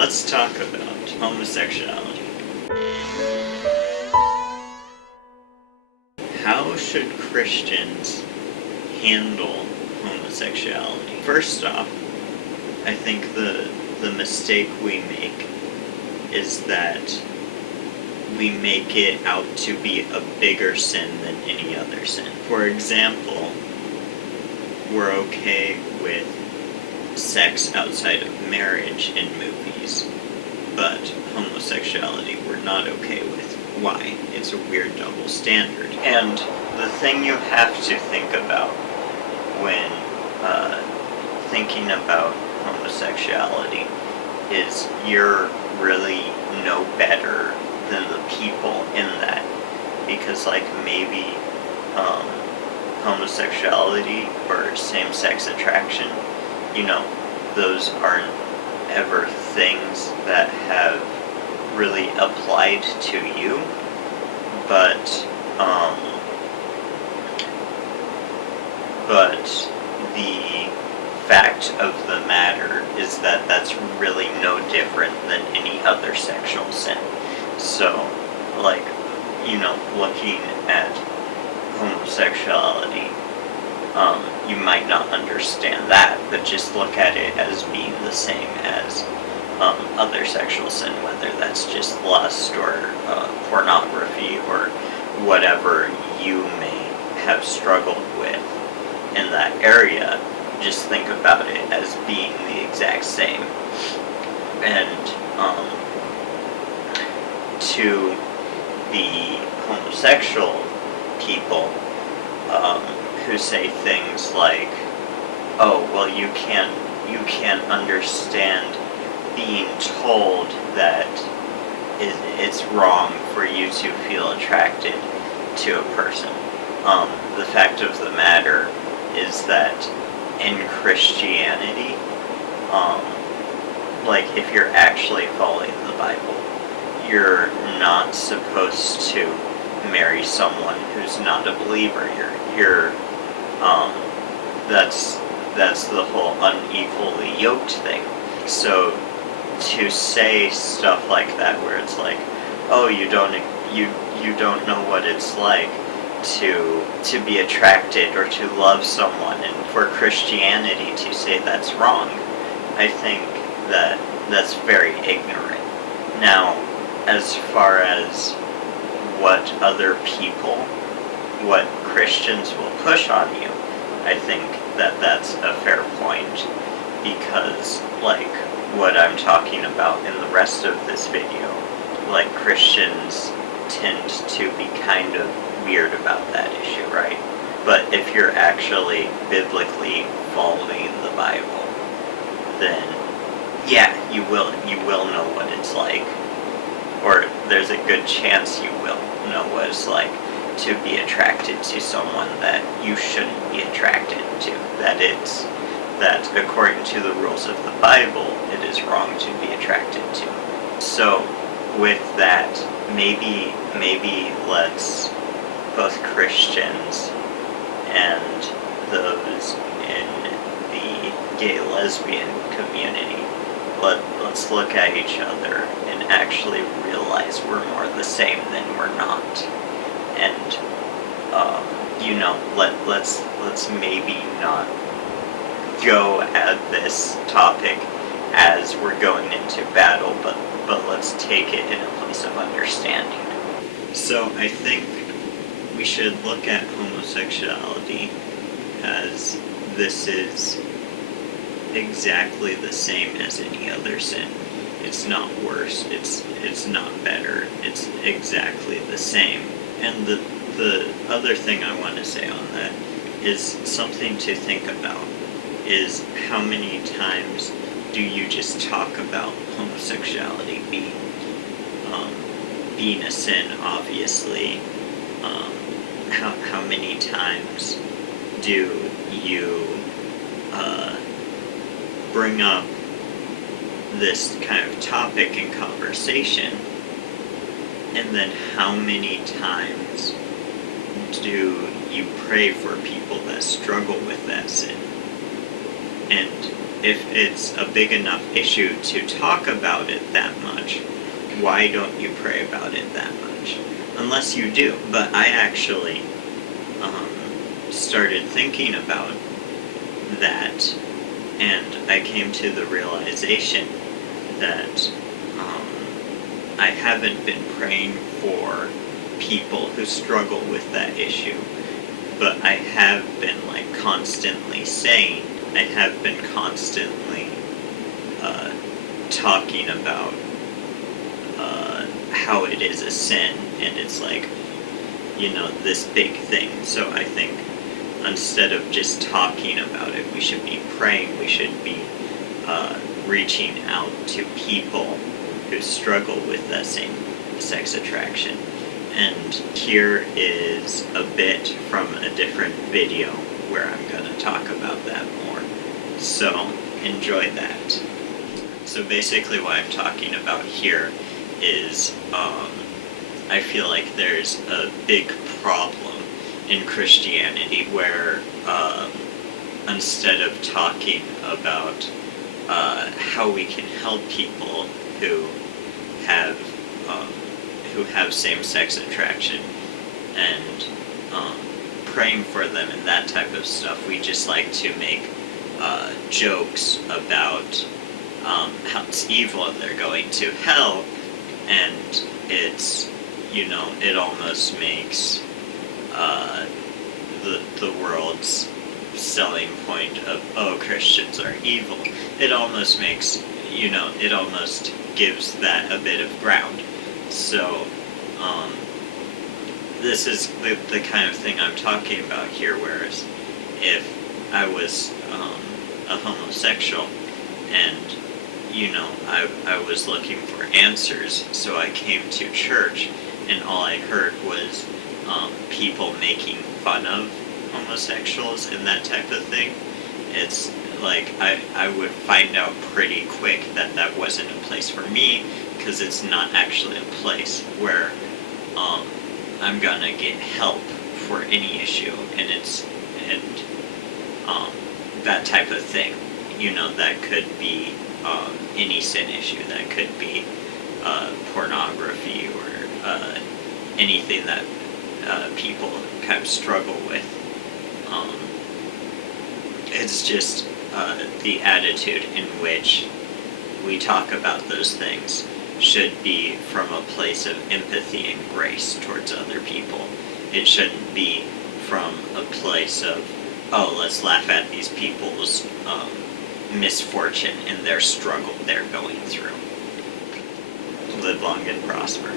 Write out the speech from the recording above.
let's talk about homosexuality. How should Christians handle homosexuality? First off, I think the mistake we make is that we make it out to be a bigger sin than any other sin. For example, we're okay with sex outside of marriage in movies, but homosexuality we're not okay with. Why? It's a weird double standard. And the thing you have to think about when thinking about homosexuality is you're really no better than the people in that, because like maybe homosexuality or same-sex attraction, those aren't ever things that have really applied to you, but the fact of the matter is that that's really no different than any other sexual sin. So, looking at homosexuality, you might not understand that, but just look at it as being the same as other sexual sin, whether that's just lust or pornography or whatever you may have struggled with in that area. Just think about it as being the exact same. And to the homosexual people who say things like, "Oh, well, you can't understand being told that it's wrong for you to feel attracted to a person." The fact of the matter is that in Christianity, if you're actually following the Bible, you're not supposed to marry someone who's not a believer. That's the whole unequally yoked thing. So to say stuff like that, where it's like, "Oh, you don't know what it's like to be attracted or to love someone," and for Christianity to say that's wrong, I think that that's very ignorant. Now, as far as what Christians will push on you, I think that that's a fair point, because what I'm talking about in the rest of this video, Christians tend to be kind of weird about that issue, right? But if you're actually biblically following the Bible, then yeah, you will know what it's like, or there's a good chance you will know what it's like to be attracted to someone that you shouldn't be attracted to. That according to the rules of the Bible, it is wrong to be attracted to. So with that, maybe let's, both Christians and those in the gay lesbian community, let's look at each other and actually realize we're more the same than we're not. And let's maybe not go at this topic as we're going into battle, but let's take it in a place of understanding. So I think we should look at homosexuality as this is exactly the same as any other sin. It's not worse, it's not better, it's exactly the same. And the other thing I want to say on that is something to think about is how many times do you just talk about homosexuality being a sin, obviously. How many times do you bring up this kind of topic in conversation, and then how many times do you pray for people that struggle with that sin? And if it's a big enough issue to talk about it that much, why don't you pray about it that much? Unless you do. But I actually started thinking about that, and I came to the realization that I haven't been praying for people who struggle with that issue, but I have been like constantly saying, I have been constantly talking about how it is a sin, and it's like, this big thing. So I think instead of just talking about it, we should be praying, we should be reaching out to people who struggle with that same sex attraction. And here is a bit from a different video where I'm going to talk about that more. So enjoy that. So basically what I'm talking about here is I feel like there's a big problem in Christianity where instead of talking about how we can help people who have same-sex attraction and praying for them and that type of stuff, we just like to make jokes about how it's evil and they're going to hell, and it's, it almost makes the world's selling point of, oh, Christians are evil. It almost makes, it almost gives that a bit of ground. So, this is the kind of thing I'm talking about here, whereas if I was a homosexual and, I was looking for answers, so I came to church, and all I heard was people making fun of homosexuals and that type of thing, it's like I would find out pretty quick that that wasn't a place for me, because it's not actually a place where I'm gonna get help for any issue, and that type of thing. That could be any sin issue. That could be pornography or anything that people kind of struggle with. It's just the attitude in which we talk about those things should be from a place of empathy and grace towards other people. It shouldn't be from a place of, oh, let's laugh at these people's misfortune and their struggle they're going through. Live long and prosper.